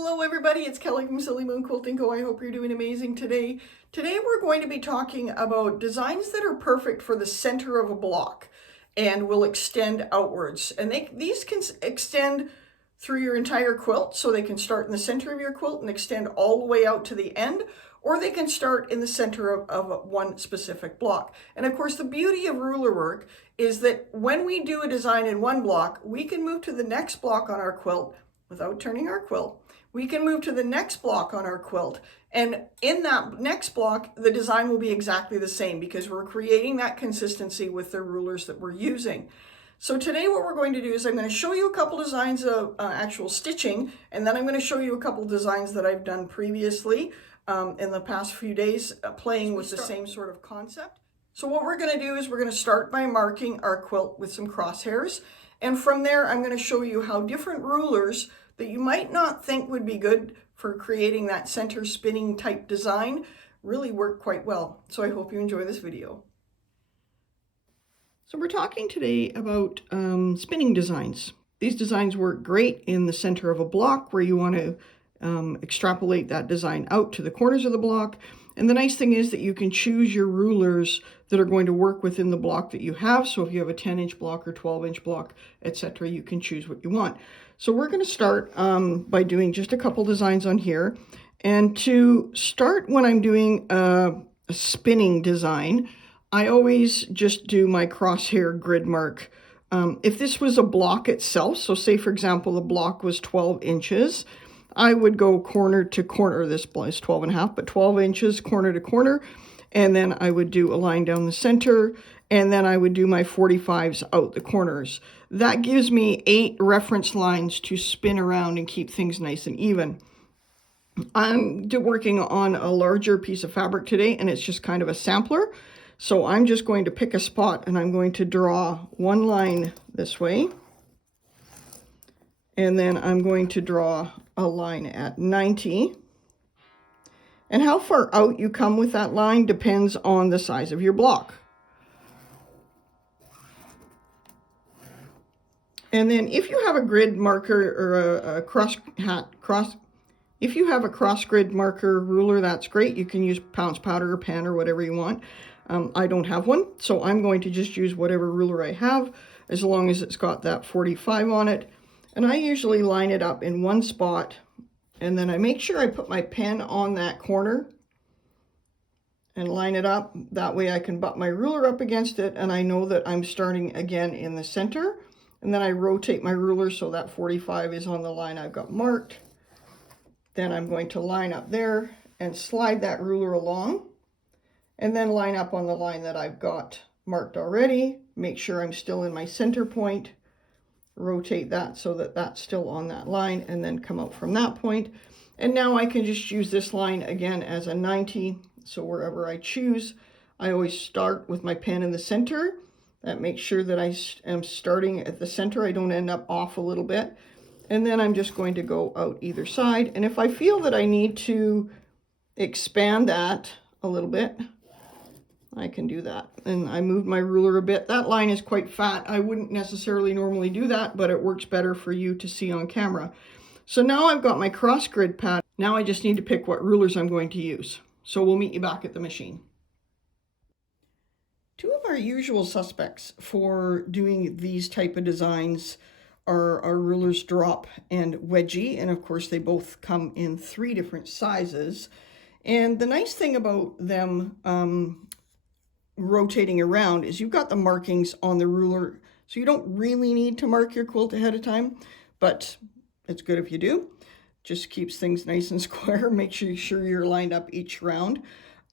Hello everybody, it's Kelly from Silly Moon Quilting Co. I hope you're doing amazing today. Today we're going to be talking about designs that are perfect for the center of a block and will extend outwards. And these can extend through your entire quilt, so they can start in the center of your quilt and extend all the way out to the end, or they can start in the center of one specific block. And of course, the beauty of ruler work is that when we do a design in one block, we can move to the next block on our quilt without turning our quilt. We can move to the next block on our quilt, and in that next block, the design will be exactly the same because we're creating that consistency with the rulers that we're using. So today what we're going to do is I'm going to show you a couple designs of actual stitching, and then I'm going to show you a couple designs that I've done previously in the past few days playing with the same sort of concept. So what we're going to do is we're going to start by marking our quilt with some crosshairs, and from there I'm going to show you how different rulers that you might not think would be good for creating that center spinning type design really work quite well. So I hope you enjoy this video. So we're talking today about spinning designs. These designs work great in the center of a block where you want to extrapolate that design out to the corners of the block. And the nice thing is that you can choose your rulers that are going to work within the block that you have. So if you have a 10-inch block or 12-inch block, etc., you can choose what you want. So we're going to start by doing just a couple designs on here. And to start when I'm doing a spinning design, I always just do my crosshair grid mark. If this was a block itself, so say for example the block was 12 inches, I would go corner to corner. This is 12 and a half, but 12 inches corner to corner. And then I would do a line down the center, and then I would do my 45s out the corners. That gives me 8 reference lines to spin around and keep things nice and even. I'm working on a larger piece of fabric today, and it's just kind of a sampler. So I'm just going to pick a spot, and I'm going to draw one line this way. And then I'm going to draw a line at 90. And how far out you come with that line depends on the size of your block. And then if you have a grid marker or a cross grid marker ruler, that's great. You can use pounds powder or pen or whatever you want. I don't have one, so I'm going to just use whatever ruler I have, as long as it's got that 45 on it. And I usually line it up in one spot, and then I make sure I put my pen on that corner and line it up. That way I can butt my ruler up against it, and I know that I'm starting again in the center. And then I rotate my ruler so that 45 is on the line I've got marked. Then I'm going to line up there and slide that ruler along, and then line up on the line that I've got marked already. Make sure I'm still in my center point. Rotate that so that that's still on that line, and then come out from that point. And now I can just use this line again as a 90. So wherever I choose, I always start with my pen in the center. That makes sure that I am starting at the center. I don't end up off a little bit. And then I'm just going to go out either side. And if I feel that I need to expand that a little bit, I can do that. And I moved my ruler a bit. That line is quite fat. I wouldn't necessarily normally do that, but it works better for you to see on camera. So now I've got my cross grid pad. Now I just need to pick what rulers I'm going to use. So we'll meet you back at the machine. Two of our usual suspects for doing these type of designs are our rulers Drop and Wedgie. And of course they both come in 3 different sizes. And the nice thing about them rotating around is you've got the markings on the ruler, so you don't really need to mark your quilt ahead of time, but it's good if you do. Just keeps things nice and square. Make sure you're lined up each round.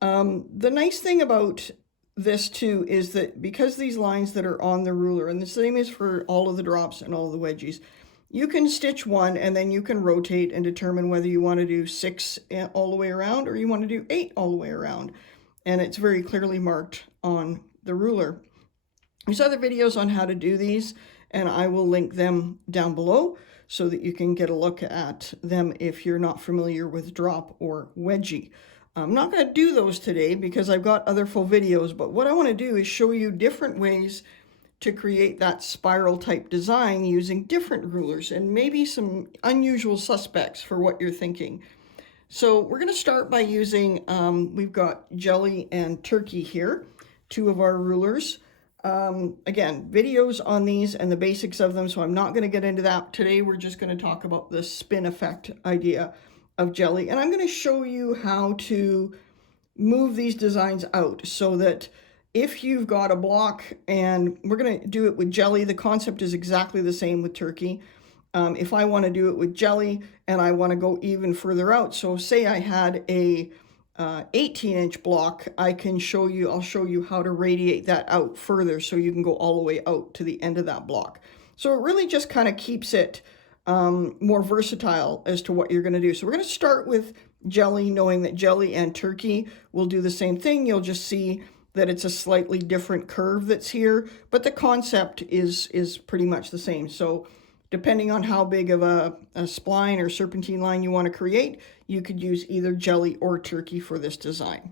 The nice thing about this too is that because these lines that are on the ruler, and the same is for all of the drops and all of the wedgies, you can stitch one and then you can rotate and determine whether you want to do 6 all the way around or you want to do 8 all the way around. And it's very clearly marked on the ruler. There's other videos on how to do these, and I will link them down below so that you can get a look at them if you're not familiar with Drop or Wedgie. I'm not going to do those today because I've got other full videos, but what I want to do is show you different ways to create that spiral type design using different rulers and maybe some unusual suspects for what you're thinking. So we're going to start by using, we've got Jelly and Turkey here, two of our rulers. Again, videos on these and the basics of them, so I'm not going to get into that. Today we're just going to talk about the spin effect idea of Jelly, and I'm going to show you how to move these designs out so that if you've got a block, and we're going to do it with Jelly, the concept is exactly the same with Turkey. If I want to do it with Jelly and I want to go even further out, so say I had a 18-inch block, I'll show you how to radiate that out further so you can go all the way out to the end of that block. So it really just kind of keeps it more versatile as to what you're going to do. So we're going to start with Jelly, knowing that Jelly and Turkey will do the same thing. You'll just see that it's a slightly different curve that's here, but the concept is pretty much the same. So depending on how big of a spline or serpentine line you want to create, you could use either Jelly or Turkey for this design.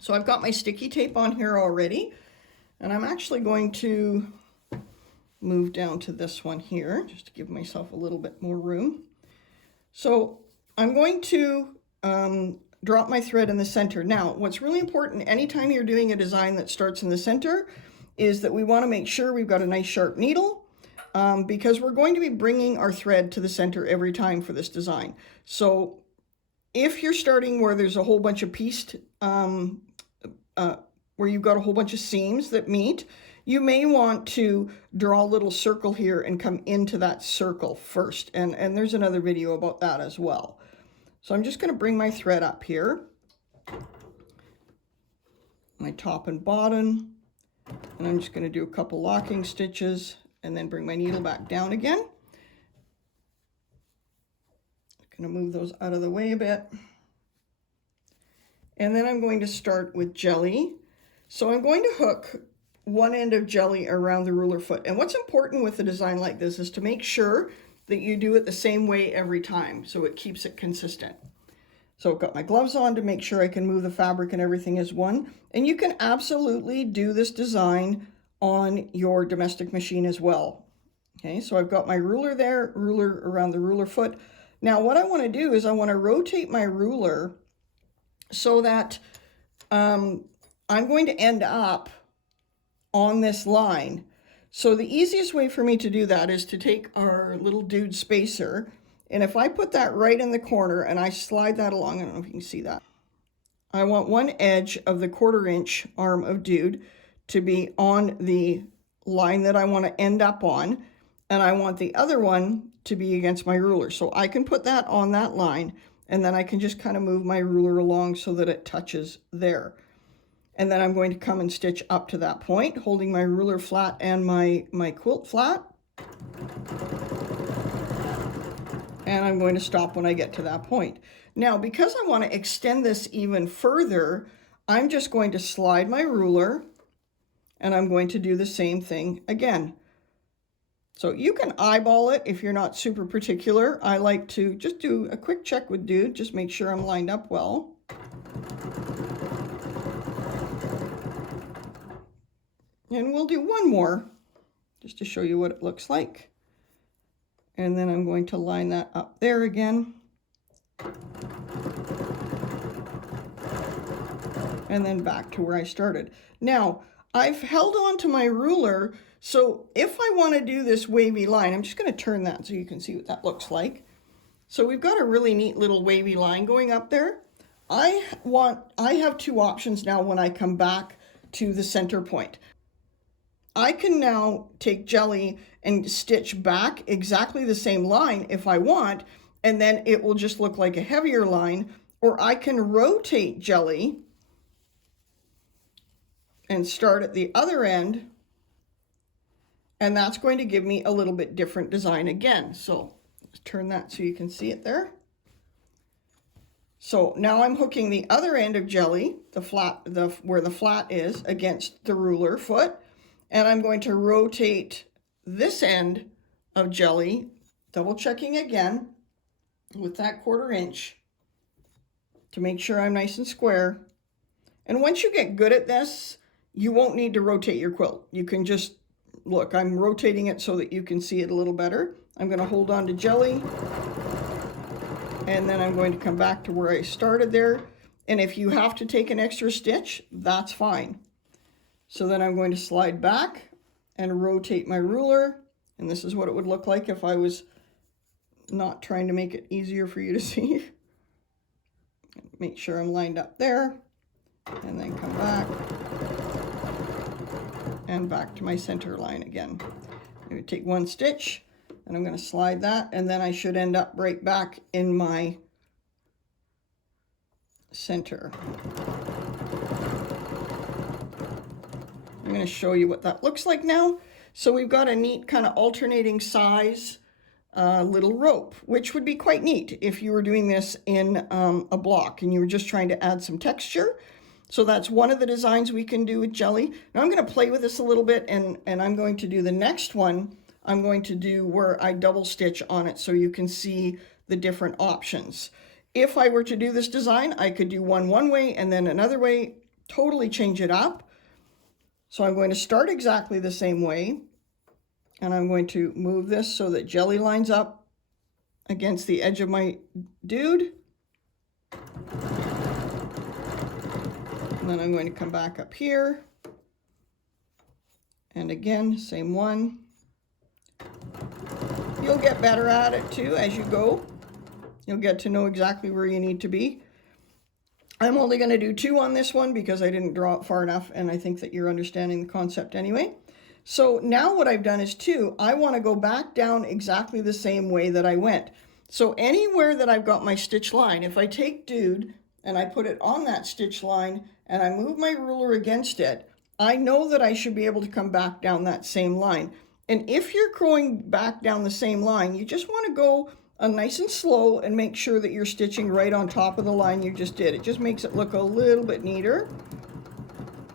So I've got my sticky tape on here already, and I'm actually going to move down to this one here just to give myself a little bit more room. So I'm going to drop my thread in the center. Now, what's really important anytime you're doing a design that starts in the center is that we want to make sure we've got a nice sharp needle, because we're going to be bringing our thread to the center every time for this design. So if you're starting where there's a whole bunch of pieced, where you've got a whole bunch of seams that meet, you may want to draw a little circle here and come into that circle first. And there's another video about that as well. So I'm just going to bring my thread up here, my top and bottom, and I'm just going to do a couple locking stitches and then bring my needle back down again. I'm going to move those out of the way a bit. And then I'm going to start with Jelly. So I'm going to hook one end of Jelly around the ruler foot. And what's important with a design like this is to make sure that you do it the same way every time so it keeps it consistent. So I've got my gloves on to make sure I can move the fabric and everything as one. And you can absolutely do this design on your domestic machine as well. Okay, so I've got my ruler there, ruler around the ruler foot. Now what I want to do is I want to rotate my ruler so that I'm going to end up on this line. So the easiest way for me to do that is to take our little dude spacer, and if I put that right in the corner and I slide that along, I don't know if you can see that, I want one edge of the 1/4 inch arm of dude to be on the line that I want to end up on, and I want the other one to be against my ruler. So I can put that on that line, and then I can just kind of move my ruler along so that it touches there. And then I'm going to come and stitch up to that point, holding my ruler flat and my quilt flat. And I'm going to stop when I get to that point. Now, because I want to extend this even further, I'm just going to slide my ruler, and I'm going to do the same thing again. So you can eyeball it if you're not super particular. I like to just do a quick check with dude, just make sure I'm lined up well. And we'll do one more just to show you what it looks like. And then I'm going to line that up there again. And then back to where I started. Now, I've held on to my ruler, so if I want to do this wavy line, I'm just going to turn that so you can see what that looks like. So we've got a really neat little wavy line going up there. I have two options now when I come back to the center point. I can now take Jelly and stitch back exactly the same line if I want, and then it will just look like a heavier line, or I can rotate Jelly and start at the other end, and that's going to give me a little bit different design again. So let's turn that so you can see it there. So now I'm hooking the other end of Jelly, where the flat is, against the ruler foot, and I'm going to rotate this end of Jelly, double checking again with that 1/4 inch to make sure I'm nice and square. And once you get good at this, you won't need to rotate your quilt. You can just, look, I'm rotating it so that you can see it a little better. I'm going to hold on to jelly, and then I'm going to come back to where I started there. And if you have to take an extra stitch, that's fine. So then I'm going to slide back and rotate my ruler. And this is what it would look like if I was not trying to make it easier for you to see. Make sure I'm lined up there, and then come back and back to my center line again. I'm going to take one stitch, and I'm going to slide that, and then I should end up right back in my center. I'm going to show you what that looks like now. So we've got a neat kind of alternating size little rope, which would be quite neat if you were doing this in a block and you were just trying to add some texture. So that's one of the designs we can do with jelly. Now I'm going to play with this a little bit, and I'm going to do the next one. I'm going to do where I double stitch on it so you can see the different options. If I were to do this design, I could do one way and then another way, totally change it up. So I'm going to start exactly the same way. And I'm going to move this so that jelly lines up against the edge of my dude. And then I'm going to come back up here. And again, same one. You'll get better at it too as you go. You'll get to know exactly where you need to be. I'm only going to do 2 on this one because I didn't draw it far enough, and I think that you're understanding the concept anyway. So now what I've done is 2, I want to go back down exactly the same way that I went. So anywhere that I've got my stitch line, if I take dude and I put it on that stitch line and I move my ruler against it, I know that I should be able to come back down that same line. And if you're going back down the same line, you just want to go nice and slow and make sure that you're stitching right on top of the line you just did. It just makes it look a little bit neater.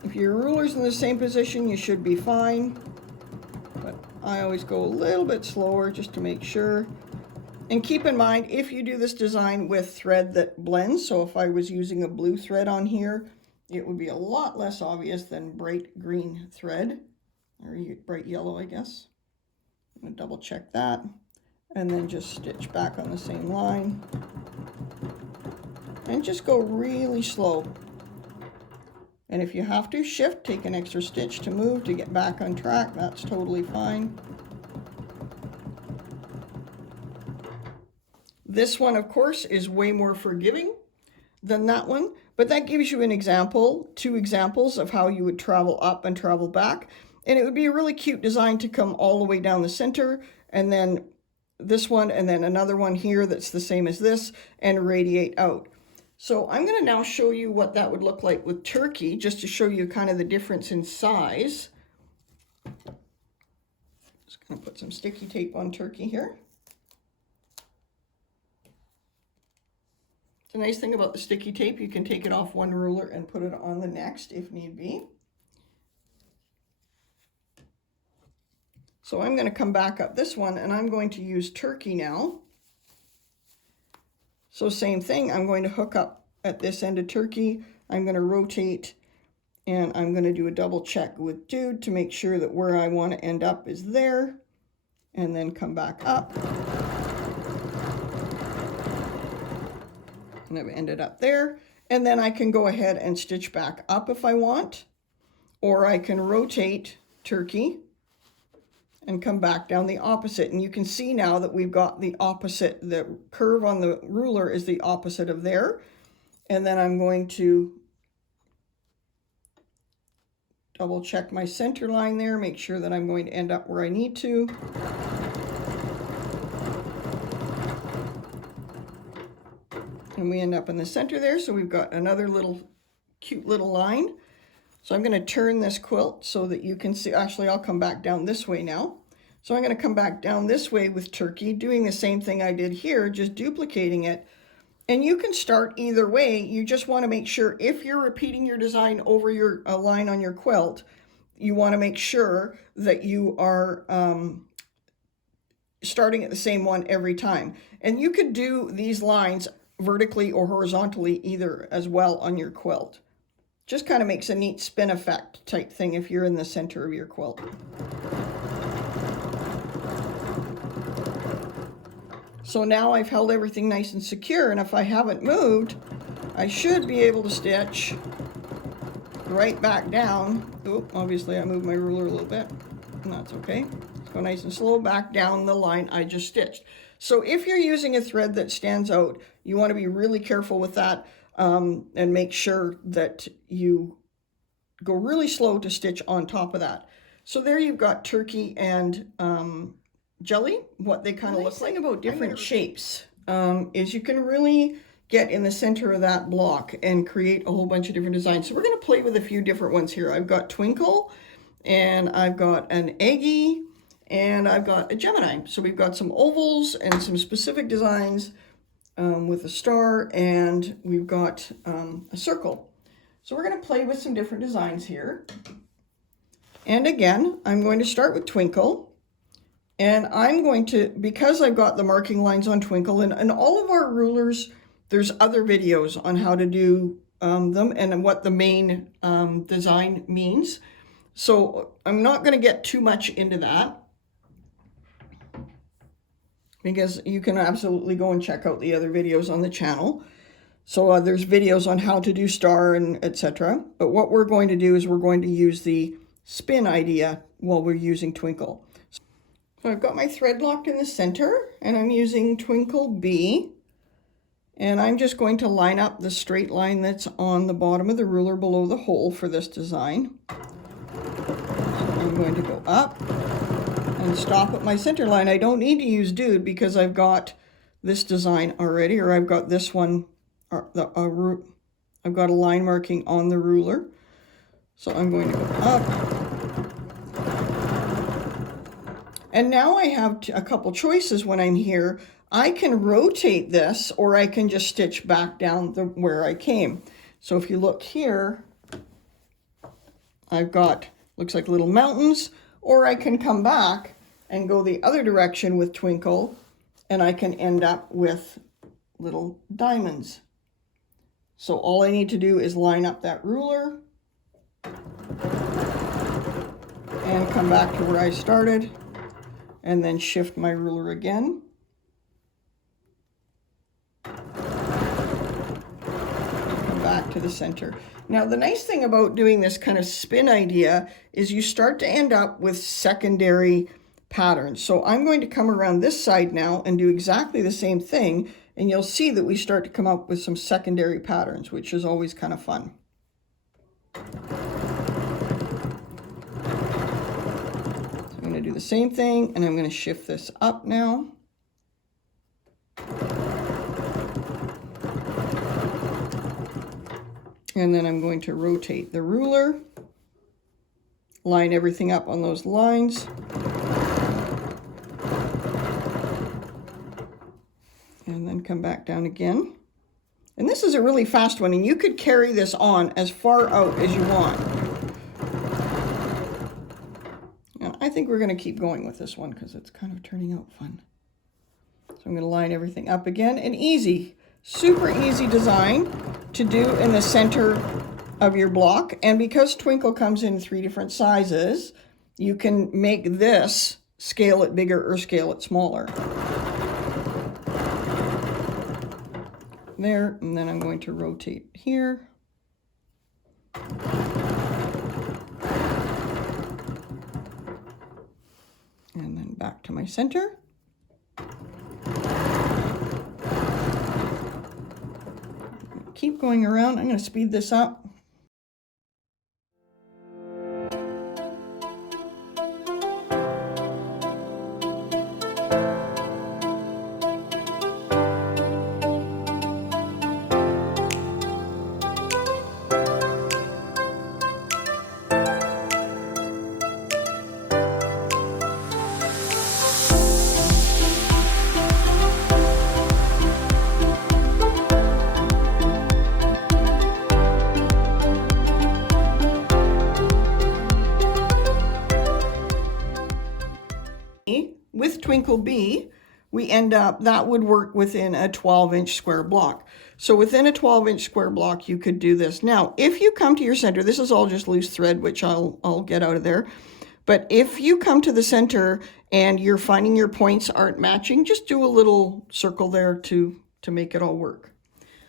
If your ruler's in the same position, you should be fine. But I always go a little bit slower just to make sure. And keep in mind, if you do this design with thread that blends, so if I was using a blue thread on here, it would be a lot less obvious than bright green thread, or bright yellow, I guess. I'm going to double check that, and then just stitch back on the same line. And just go really slow. And if you have to shift, take an extra stitch to move to get back on track, that's totally fine. This one, of course, is way more forgiving than that one, but that gives you an example, 2 examples of how you would travel up and travel back. And it would be a really cute design to come all the way down the center, and then this one, and then another one here that's the same as this, and radiate out. So I'm going to now show you what that would look like with turkey, just to show you kind of the difference in size. Just going to put some sticky tape on turkey here. The nice thing about the sticky tape, you can take it off one ruler and put it on the next if need be. So I'm going to come back up this one, and I'm going to use turkey now. So same thing, I'm going to hook up at this end of turkey. I'm going to rotate, and I'm going to do a double check with dude to make sure that where I want to end up is there, and then come back up. And I've ended up there, and then I can go ahead and stitch back up if I want, or I can rotate turkey and come back down the opposite. And you can see now that we've got the opposite, the curve on the ruler is the opposite of there. And then I'm going to double check my center line there, make sure that I'm going to end up where I need to. And we end up in the center there, so we've got another little cute little line. So I'm going to turn this quilt so that you can see, actually I'll come back down this way now. So I'm going to come back down this way with turkey, doing the same thing I did here, just duplicating it. And you can start either way. You just want to make sure if you're repeating your design over your line on your quilt, you want to make sure that you are starting at the same one every time. And you could do these lines vertically or horizontally either as well on your quilt. Just kind of makes a neat spin effect type thing if you're in the center of your quilt. So now I've held everything nice and secure, and if I haven't moved, I should be able to stitch right back down. Oop, obviously I moved my ruler a little bit, and that's okay. Let's go nice and slow back down the line I just stitched. So if you're using a thread that stands out, you want to be really careful with that, and make sure that you go really slow to stitch on top of that. So there you've got turkey and jelly, what they kind of look like. The thing about different shapes is you can really get in the center of that block and create a whole bunch of different designs. So we're going to play with a few different ones here. I've got Twinkle, and I've got an Eggy, and I've got a Gemini. So we've got some ovals and some specific designs with a star, and we've got a circle. So we're going to play with some different designs here. And again, I'm going to start with Twinkle. And I'm going to, because I've got the marking lines on Twinkle, and all of our rulers, there's other videos on how to do them and what the main design means. So I'm not going to get too much into that, because you can absolutely go and check out the other videos on the channel. So there's videos on how to do star and etc. But what we're going to do is we're going to use the spin idea while we're using Twinkle. So I've got my thread locked in the center, and I'm using Twinkle B, and I'm just going to line up the straight line that's on the bottom of the ruler below the hole for this design. So I'm going to go up and stop at my center line. I don't need to use dude because I've got this design already, or I've got this one, I've got a line marking on the ruler. So I'm going to go up. And now I have a couple choices when I'm here. I can rotate this, or I can just stitch back down where I came. So if you look here, I've got, looks like little mountains, or I can come back and go the other direction with Twinkle, and I can end up with little diamonds. So all I need to do is line up that ruler and come back to where I started, and then shift my ruler again. Come back to the center. Now the nice thing about doing this kind of spin idea is you start to end up with secondary patterns. So I'm going to come around this side now and do exactly the same thing, and you'll see that we start to come up with some secondary patterns, which is always kind of fun. I'm going to do the same thing, and I'm going to shift this up now. And then I'm going to rotate the ruler, line everything up on those lines. And then come back down again. And this is a really fast one, and you could carry this on as far out as you want. I think we're going to keep going with this one because it's kind of turning out fun. So I'm going to line everything up again. An easy, super easy design to do in the center of your block. And because Twinkle comes in 3 different sizes, you can make this scale it bigger or scale it smaller. There, and then I'm going to rotate here. And then back to my center. Keep going around. I'm going to speed this up. With Twinkle B, we end up, that would work within a 12-inch square block. So within a 12-inch square block, you could do this. Now, if you come to your center, this is all just loose thread, which I'll get out of there. But if you come to the center and you're finding your points aren't matching, just do a little circle there to make it all work.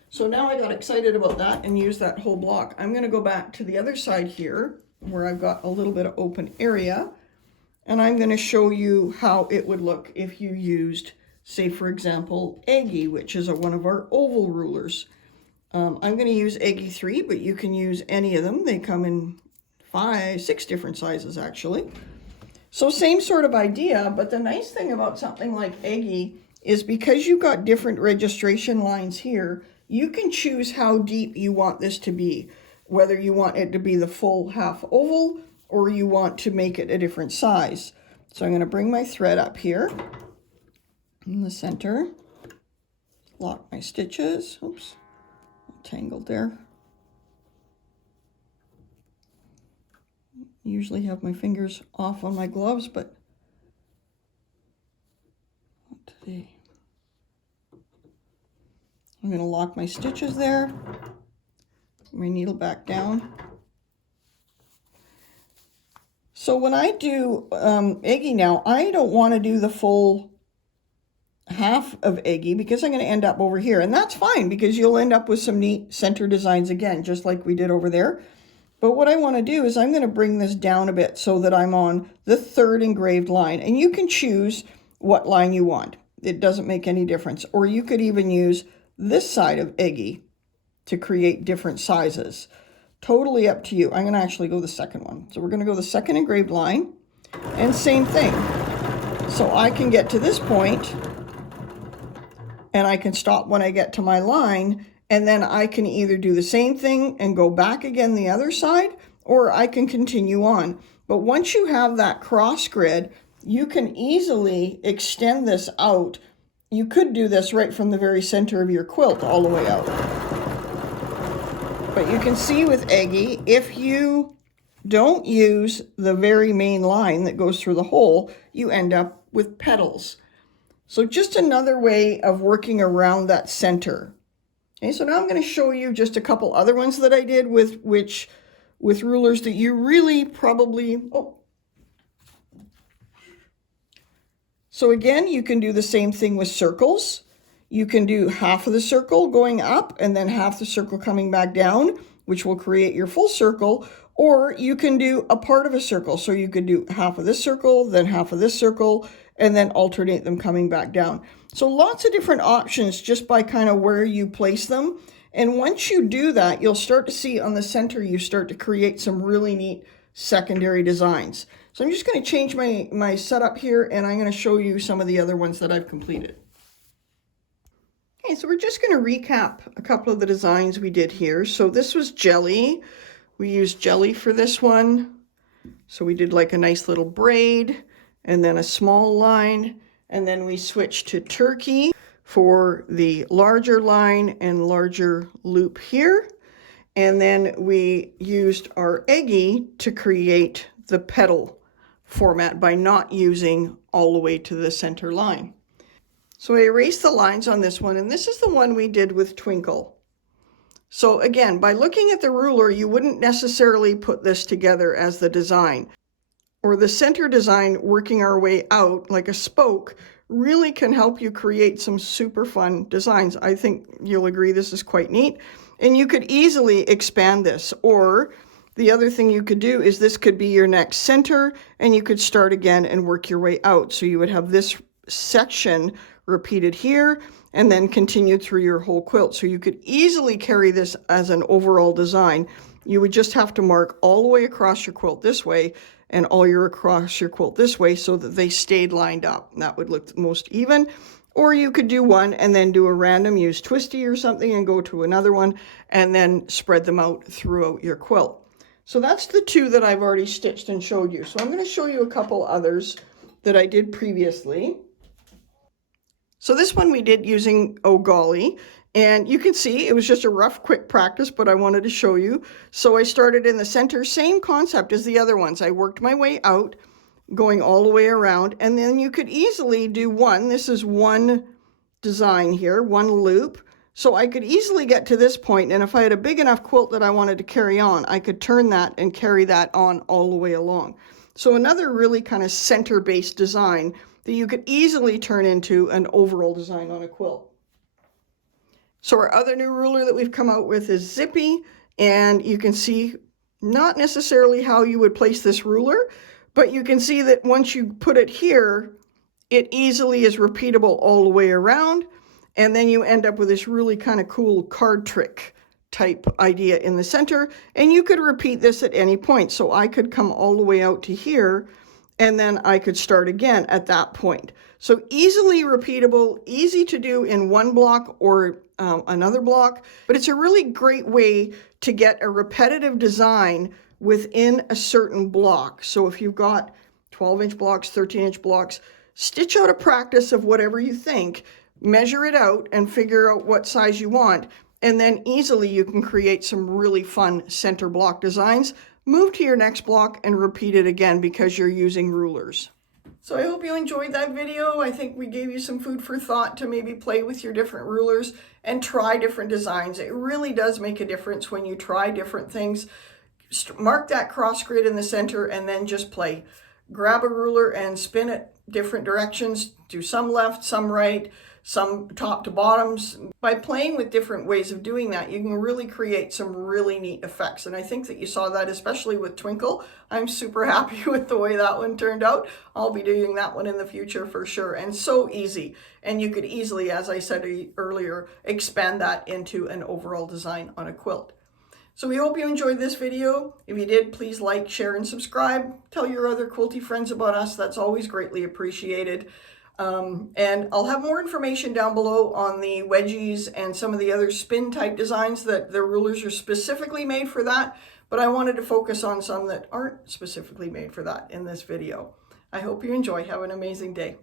So now I got excited about that and used that whole block. I'm going to go back to the other side here where I've got a little bit of open area. And I'm going to show you how it would look if you used, say, for example, Eggy, which is one of our oval rulers. I'm going to use Eggy 3, but you can use any of them. They come in 5, 6 different sizes, actually. So same sort of idea, but the nice thing about something like Eggy is because you've got different registration lines here, you can choose how deep you want this to be, whether you want it to be the full half oval or you want to make it a different size. So I'm going to bring my thread up here in the center, lock my stitches. Oops, tangled there. Usually have my fingers off on my gloves, but not today. I'm going to lock my stitches there, put my needle back down. So when I do Eggy now, I don't want to do the full half of Eggy because I'm going to end up over here. And that's fine because you'll end up with some neat center designs again, just like we did over there. But what I want to do is I'm going to bring this down a bit so that I'm on the 3rd engraved line. And you can choose what line you want. It doesn't make any difference. Or you could even use this side of Eggy to create different sizes. Totally up to you. I'm going to actually go the 2nd one. So we're going to go the 2nd engraved line. And same thing. So I can get to this point and I can stop when I get to my line, and then I can either do the same thing and go back again the other side, or I can continue on. But once you have that cross grid, you can easily extend this out. You could do this right from the very center of your quilt all the way out. But you can see with Eggy, if you don't use the very main line that goes through the hole, you end up with petals. So just another way of working around that center. Okay, so now I'm going to show you just a couple other ones that I did with rulers that you really probably, So again, you can do the same thing with circles. You can do half of the circle going up and then half the circle coming back down, which will create your full circle. Or you can do a part of a circle. So you could do half of this circle, then half of this circle, and then alternate them coming back down. So lots of different options just by kind of where you place them. And once you do that, you'll start to see on the center, you start to create some really neat secondary designs. So I'm just going to change my setup here, and I'm going to show you some of the other ones that I've completed. Okay, so we're just going to recap a couple of the designs we did here. So this was jelly. We used jelly for this one. So we did like a nice little braid and then a small line. And then we switched to turkey for the larger line and larger loop here. And then we used our Eggy to create the petal format by not using all the way to the center line. So I erased the lines on this one, and this is the one we did with Twinkle. So again, by looking at the ruler, you wouldn't necessarily put this together as the design. Or the center design working our way out like a spoke really can help you create some super fun designs. I think you'll agree this is quite neat. And you could easily expand this. Or the other thing you could do is this could be your next center, and you could start again and work your way out. So you would have this section repeated here and then continued through your whole quilt. So you could easily carry this as an overall design. You would just have to mark all the way across your quilt this way and all your across your quilt this way so that they stayed lined up. That would look most even. Or you could do one and then do a random, use twisty or something and go to another one and then spread them out throughout your quilt. So that's the two that I've already stitched and showed you. So I'm going to show you a couple others that I did previously. So this one we did using Oh Golly, and you can see it was just a rough, quick practice, but I wanted to show you. So I started in the center, same concept as the other ones. I worked my way out, going all the way around. And then you could easily do one. This is one design here, one loop. So I could easily get to this point, and if I had a big enough quilt that I wanted to carry on, I could turn that and carry that on all the way along. So another really kind of center-based design that you could easily turn into an overall design on a quilt. So our other new ruler that we've come out with is Zippy, and you can see not necessarily how you would place this ruler, but you can see that once you put it here, it easily is repeatable all the way around. And then you end up with this really kind of cool card trick type idea in the center. And you could repeat this at any point. So I could come all the way out to here, and then I could start again at that point. So easily repeatable, easy to do in one block or another block. But it's a really great way to get a repetitive design within a certain block. So if you've got 12-inch blocks, 13-inch blocks, stitch out a practice of whatever you think, measure it out and figure out what size you want, and then easily you can create some really fun center block designs. Move to your next block and repeat it again because you're using rulers. So I hope you enjoyed that video. I think we gave you some food for thought to maybe play with your different rulers and try different designs. It really does make a difference when you try different things. Mark that cross grid in the center and then just play. Grab a ruler and spin it different directions. Do some left, some right, some top to bottoms. By playing with different ways of doing that, you can really create some really neat effects. And I think that you saw that especially with Twinkle. I'm super happy with the way that one turned out. I'll be doing that one in the future for sure. And so easy. And you could easily, as I said earlier, expand that into an overall design on a quilt. So we hope you enjoyed this video. If you did, please like, share, and subscribe. Tell your other quilty friends about us. That's always greatly appreciated. And I'll have more information down below on the wedgies and some of the other spin type designs that the rulers are specifically made for that. But I wanted to focus on some that aren't specifically made for that in this video. I hope you enjoy. Have an amazing day.